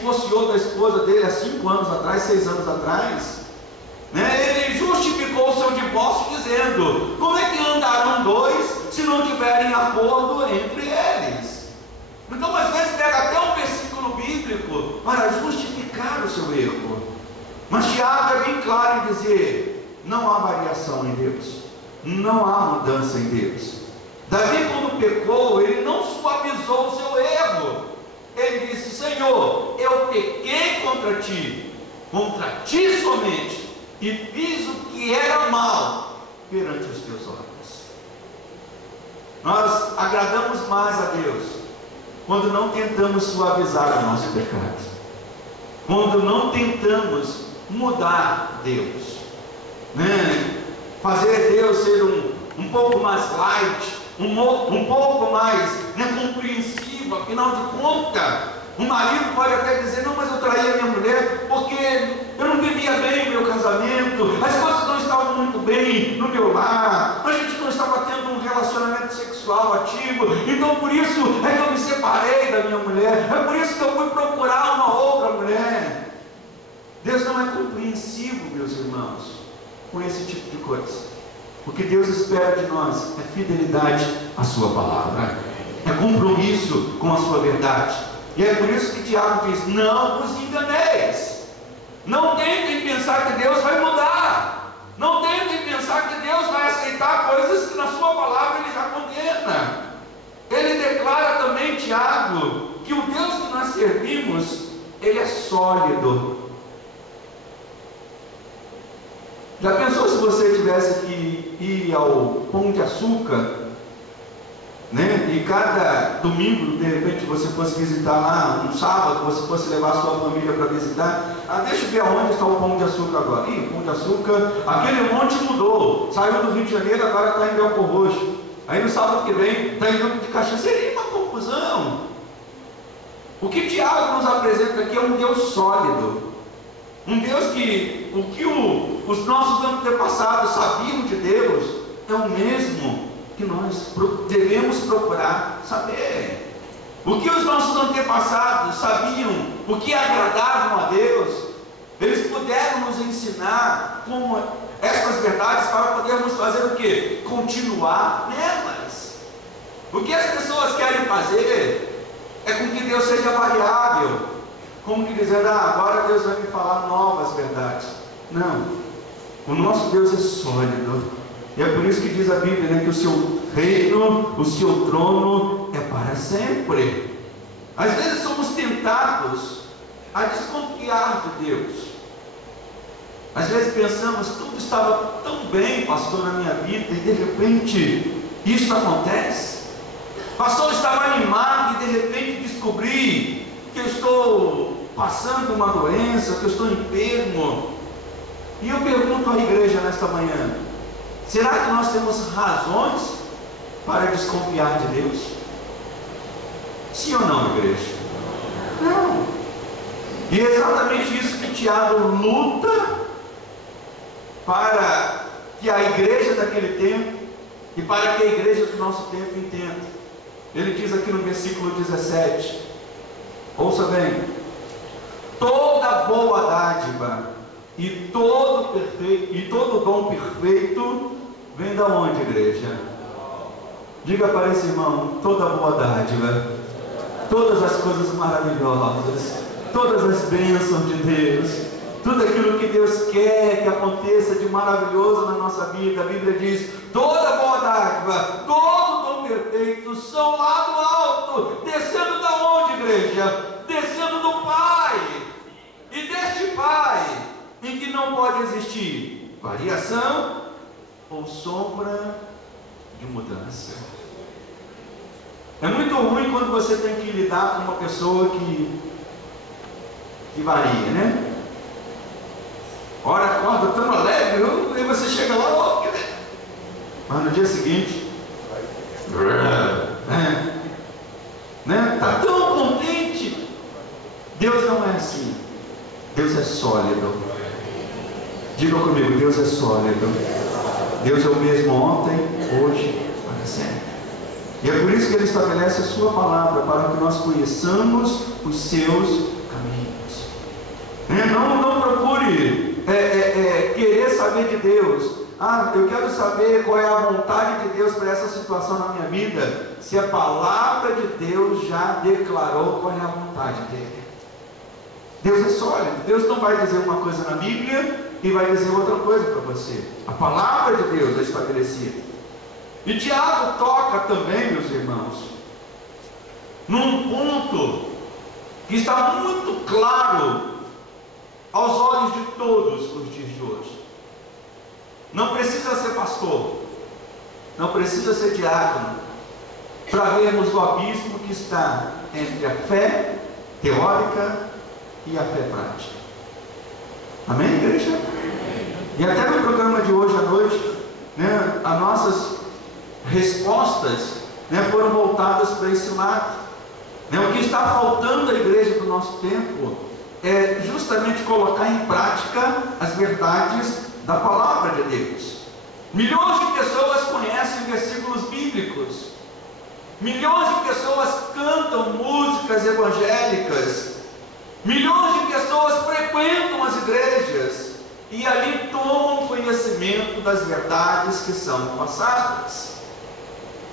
divorciou da esposa dele há 5 anos atrás, 6 anos atrás, né? Ele justificou o seu divórcio dizendo: como é que andarão dois se não tiverem acordo entre eles? Então às vezes pega até um versículo bíblico para justificar o seu erro. Mas Tiago é bem claro em dizer: não há variação em Deus, não há mudança em Deus. Davi, quando pecou, ele não suavizou o seu erro. Ele disse: Senhor, eu pequei contra ti somente, e fiz o que era mal perante os teus olhos. Nós agradamos mais a Deus quando não tentamos suavizar o nosso pecado, quando não tentamos mudar Deus, né? Fazer Deus ser um pouco mais light, um pouco mais, né, compreensivo. Afinal de contas, o marido pode até dizer: não, mas eu traí a minha mulher porque eu não vivia bem o meu casamento, as coisas não estavam muito bem no meu lar, a gente não estava tendo um relacionamento sexual ativo, então por isso é que eu me separei da minha mulher, é por isso que eu fui procurar uma outra mulher. Deus não é compreensivo, meus irmãos, com esse tipo de coisa. O que Deus espera de nós é fidelidade à sua palavra, é compromisso com a sua verdade. E é por isso que Tiago diz: não vos enganeis, não tentem pensar que Deus vai mudar, não tentem pensar que Deus vai aceitar coisas que na sua palavra Ele já condena. Ele declara também, Tiago, que o Deus que nós servimos, Ele é sólido. Já pensou se você tivesse que ir ao Pão de Açúcar, né? E cada domingo, de repente, você fosse visitar lá, um sábado, você fosse levar a sua família para visitar. Deixa eu ver aonde está o Pão de Açúcar agora. O Pão de Açúcar, aquele monte mudou, saiu do Rio de Janeiro, agora está em Belfor Roxo. Aí no sábado que vem está em Duque de Caxias. Seria uma confusão. O que Tiago nos apresenta aqui é um Deus sólido, um Deus que os nossos antepassados sabiam de Deus é o mesmo que nós devemos procurar saber. O que os nossos antepassados sabiam, o que agradavam a Deus, eles puderam nos ensinar como essas verdades para podermos fazer o quê? Continuar nelas. O que as pessoas querem fazer é com que Deus seja variável, como que dizendo: agora Deus vai me falar novas verdades. Não, o nosso Deus é sólido. E é por isso que diz a Bíblia, né, que o seu reino, o seu trono é para sempre. Às vezes somos tentados a desconfiar de Deus. Às vezes pensamos: tudo estava tão bem, pastor, na minha vida, e de repente isso acontece. Pastor, estava animado e de repente descobri que eu estou passando uma doença, que eu estou enfermo. E eu pergunto à igreja nesta manhã: será que nós temos razões para desconfiar de Deus? Sim ou não, igreja? Não. E é exatamente isso que Tiago luta para que a igreja daquele tempo e para que a igreja do nosso tempo entenda. Ele diz aqui no versículo 17, ouça bem: toda boa dádiva e todo dom perfeito vem da onde, igreja? Diga para esse irmão: toda boa dádiva, todas as coisas maravilhosas, todas as bênçãos de Deus, tudo aquilo que Deus quer que aconteça de maravilhoso na nossa vida. A Bíblia diz: toda boa dádiva, todo dom perfeito são lá do alto, descendo da onde, igreja? Descendo do Pai. E deste Pai, em que não pode existir variação ou sombra de mudança. É muito ruim quando você tem que lidar com uma pessoa que varia, né? Ora acorda tão alegre, e você chega lá, mas no dia seguinte, né? Está tão contente. Deus não é assim. Deus é sólido. Diga comigo: Deus é sólido. Deus é o mesmo ontem, hoje, para sempre. E é por isso que Ele estabelece a sua palavra, para que nós conheçamos os seus caminhos. Não procure querer saber de Deus. Eu quero saber qual é a vontade de Deus para essa situação na minha vida, se a palavra de Deus já declarou qual é a vontade dele. Deus é sólido. Deus não vai dizer uma coisa na Bíblia e vai dizer outra coisa para você. A palavra de Deus é estabelecida. E Tiago toca também, meus irmãos, num ponto que está muito claro aos olhos de todos os dias de hoje. Não precisa ser pastor, não precisa ser diácono, para vermos o abismo que está entre a fé teórica e a fé prática. Amém, igreja? E até no programa de hoje à noite, as nossas respostas foram voltadas para esse lado. O que está faltando à igreja do nosso tempo é justamente colocar em prática as verdades da palavra de Deus. Milhões de pessoas conhecem versículos bíblicos, milhões de pessoas cantam músicas evangélicas, milhões de pessoas frequentam as igrejas e ali tomam conhecimento das verdades que são passadas.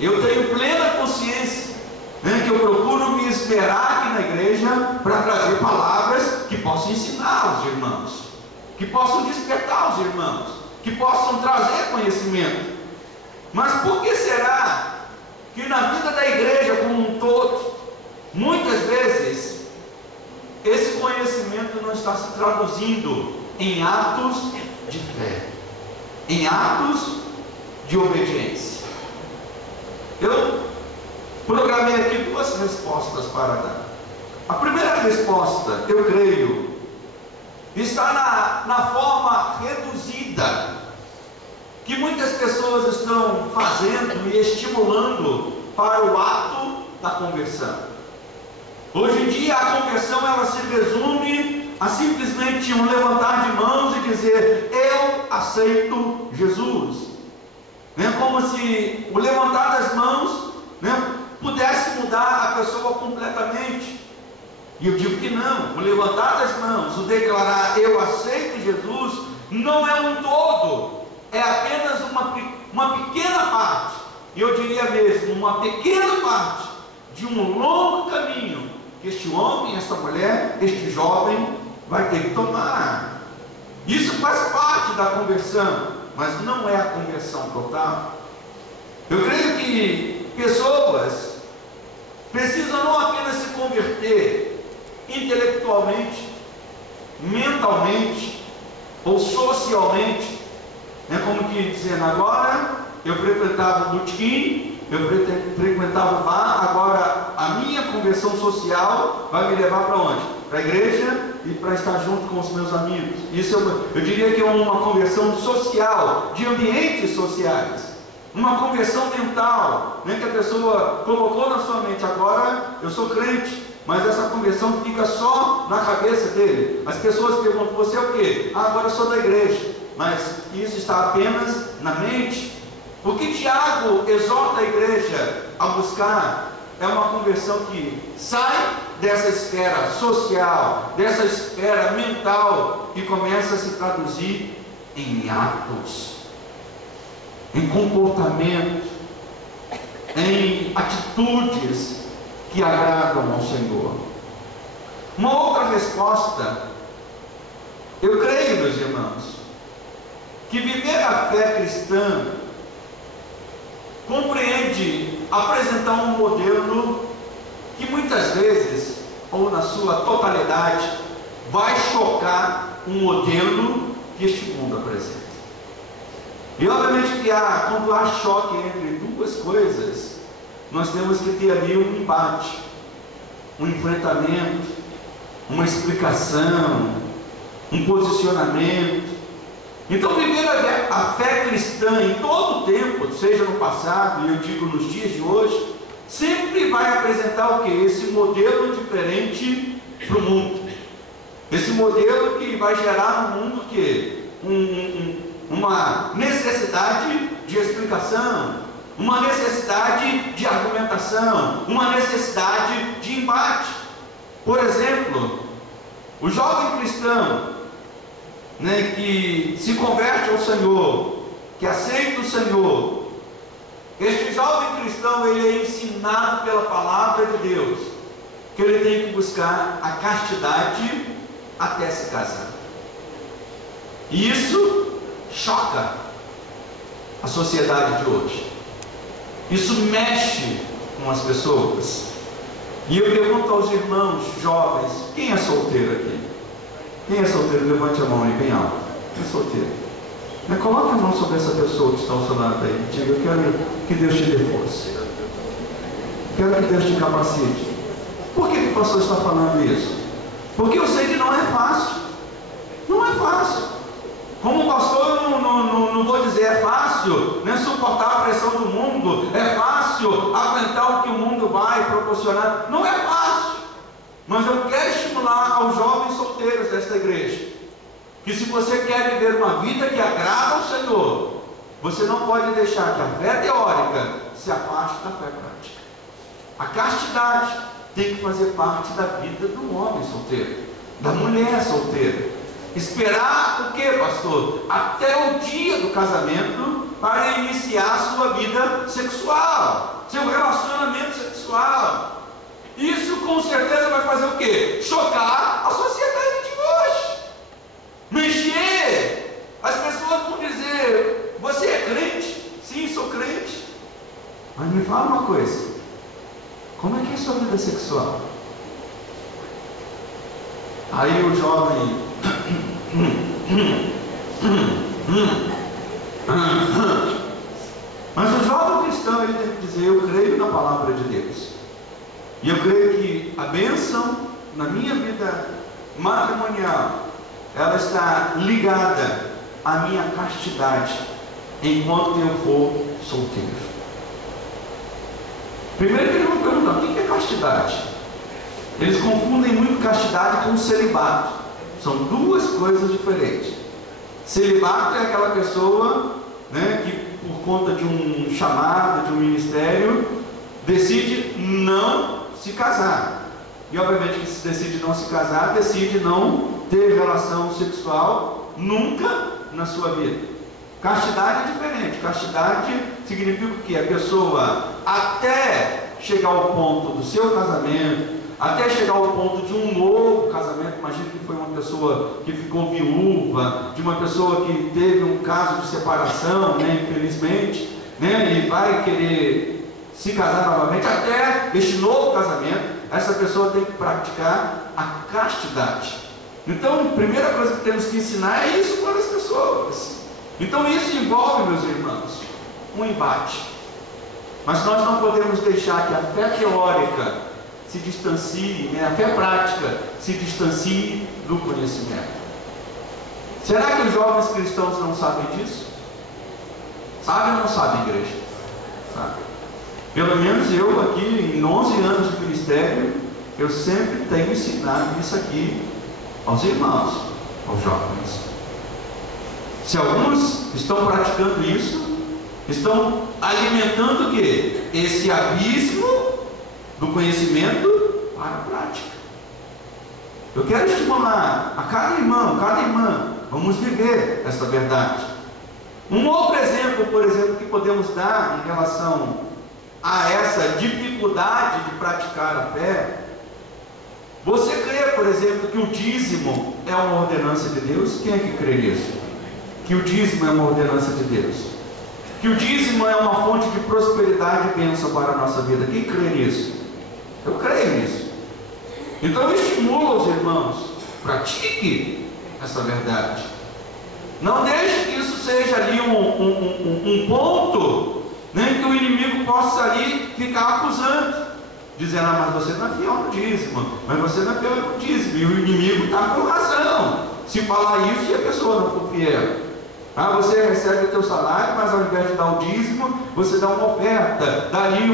Eu tenho plena consciência que eu procuro me esmerar aqui na igreja para trazer palavras que possam ensinar os irmãos, que possam despertar os irmãos, que possam trazer conhecimento. Mas por que será que na vida da igreja como um todo, muitas vezes, esse conhecimento não está se traduzindo em atos de fé, em atos de obediência? Eu programei aqui duas respostas para dar. A primeira resposta, eu creio, está na forma reduzida que muitas pessoas estão fazendo e estimulando para o ato da conversão. Hoje em dia a conversão ela se resume a simplesmente um levantar de mãos e dizer: eu aceito Jesus. Como se o levantar das mãos pudesse mudar a pessoa completamente. E eu digo que não. O levantar das mãos, o declarar eu aceito Jesus, não é um todo, é apenas uma pequena parte, e eu diria mesmo, uma pequena parte de um longo caminho que este homem, esta mulher, este jovem vai ter que tomar. Isso faz parte da conversão, mas não é a conversão total. Eu creio que pessoas precisam não apenas se converter intelectualmente, mentalmente ou socialmente, como que dizendo, agora eu frequentava o botequim, eu frequentava o bar, agora a minha conversão social vai me levar para onde? Para a igreja e para estar junto com os meus amigos. Isso eu diria que é uma conversão social, de ambientes sociais, uma conversão mental, que a pessoa colocou na sua mente, agora eu sou crente, mas essa conversão fica só na cabeça dele. As pessoas perguntam, você é o quê? Agora eu sou da igreja, mas isso está apenas na mente. O que Tiago exorta a igreja a buscar é uma conversão que sai dessa esfera social, dessa esfera mental, e começa a se traduzir em atos, em comportamento, em atitudes que agradam ao Senhor. Uma outra resposta, eu creio, meus irmãos, que viver a fé cristã compreende apresentar um modelo que muitas vezes, ou na sua totalidade, vai chocar um modelo que este mundo apresenta. E obviamente que quando há choque entre duas coisas, nós temos que ter ali um embate, um enfrentamento, uma explicação, um posicionamento. Então viver a fé cristã em todo o tempo, seja no passado e eu digo nos dias de hoje, sempre vai apresentar o que? Esse modelo diferente para o mundo. Esse modelo que vai gerar no mundo o que? Uma necessidade de explicação, uma necessidade de argumentação, uma necessidade de embate. Por exemplo, O jovem cristão, né, que se converte ao Senhor, que aceita o Senhor, este jovem cristão, ele é ensinado pela palavra de Deus que ele tem que buscar a castidade até se casar. E isso choca a sociedade de hoje. Isso mexe com as pessoas. E eu pergunto aos irmãos jovens: quem é solteiro aqui? Quem é solteiro? Levante a mão aí bem alto. Quem é solteiro? Coloque a mão sobre essa pessoa que está ao seu lado aí. Diga: eu quero que Deus te dê força. Quero que Deus te capacite. Por que o pastor está falando isso? Porque eu sei que não é fácil. Não é fácil. Como pastor, eu não vou dizer é fácil, né, suportar a pressão do mundo, é fácil aguentar o que o mundo vai proporcionar. Não é fácil. Mas eu quero estimular aos jovens solteiros desta igreja que, se você quer viver uma vida que agrada ao Senhor, você não pode deixar que a fé teórica se afaste da fé prática. A castidade tem que fazer parte da vida do homem solteiro, da mulher solteira. Esperar o que, pastor? Até o dia do casamento para iniciar a sua vida sexual, seu relacionamento sexual. Isso com certeza vai fazer o quê? Chocar a sociedade de hoje. Mexer. As pessoas vão dizer: você é crente? Sim, sou crente. Mas me fala uma coisa: como é que é a sua vida sexual? Aí o jovem mas o jovem cristão, ele tem que dizer: eu creio na palavra de Deus, e eu creio que a bênção na minha vida matrimonial, ela está ligada à minha castidade enquanto eu for solteiro. Primeiro que eles vão perguntar: o que é castidade? Eles confundem muito castidade com celibato. São duas coisas diferentes. Celibato é aquela pessoa, né, que por conta de um chamado, de um ministério, decide não se casar. E obviamente que se decide não se casar, decide não ter relação sexual nunca na sua vida. Castidade é diferente. Castidade significa que a pessoa, até chegar ao ponto do seu casamento, até chegar ao ponto de um novo casamento, imagina que foi uma pessoa que ficou viúva, de uma pessoa que teve um caso de separação, né, infelizmente, né, e vai querer se casar novamente, até este novo casamento, essa pessoa tem que praticar a castidade. Então, a primeira coisa que temos que ensinar é isso para as pessoas. Então, isso envolve, meus irmãos, um embate. Mas nós não podemos deixar que a fé teórica se distancie, né, a fé prática se distancie do conhecimento. Será que os jovens cristãos não sabem disso? Sabem ou não sabem, igreja? Sabem. Pelo menos eu aqui, em 11 anos de ministério, eu sempre tenho ensinado isso aqui aos irmãos, aos jovens. Se alguns estão praticando isso, estão alimentando o quê? Esse abismo do conhecimento para a prática. Eu quero estimular a cada irmão, cada irmã, vamos viver essa verdade. Um outro exemplo, por exemplo, que podemos dar em relação a essa dificuldade de praticar a fé: você crê, por exemplo, que o dízimo é uma ordenança de Deus? Quem é que crê nisso? Que o dízimo é uma ordenança de Deus? Que o dízimo é uma fonte de prosperidade e bênção para a nossa vida? Quem crê nisso? Eu creio nisso. Então eu estimulo os irmãos: pratique essa verdade. Não deixe que isso seja ali um ponto, né, que o inimigo possa ali ficar acusando, dizendo: ah, mas você não é fiel no dízimo, mas você não é fiel no dízimo. E o inimigo está com razão se falar isso e a pessoa não for fiel. Ah, você recebe o teu salário, mas ao invés de dar o dízimo, você dá uma oferta, dá ali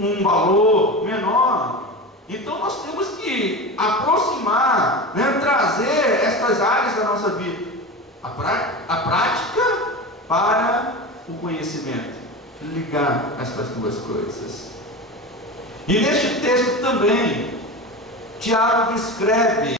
um valor menor. Então nós temos que aproximar, né, trazer estas áreas da nossa vida, a prática para o conhecimento, ligar estas duas coisas. E neste texto também, Tiago descreve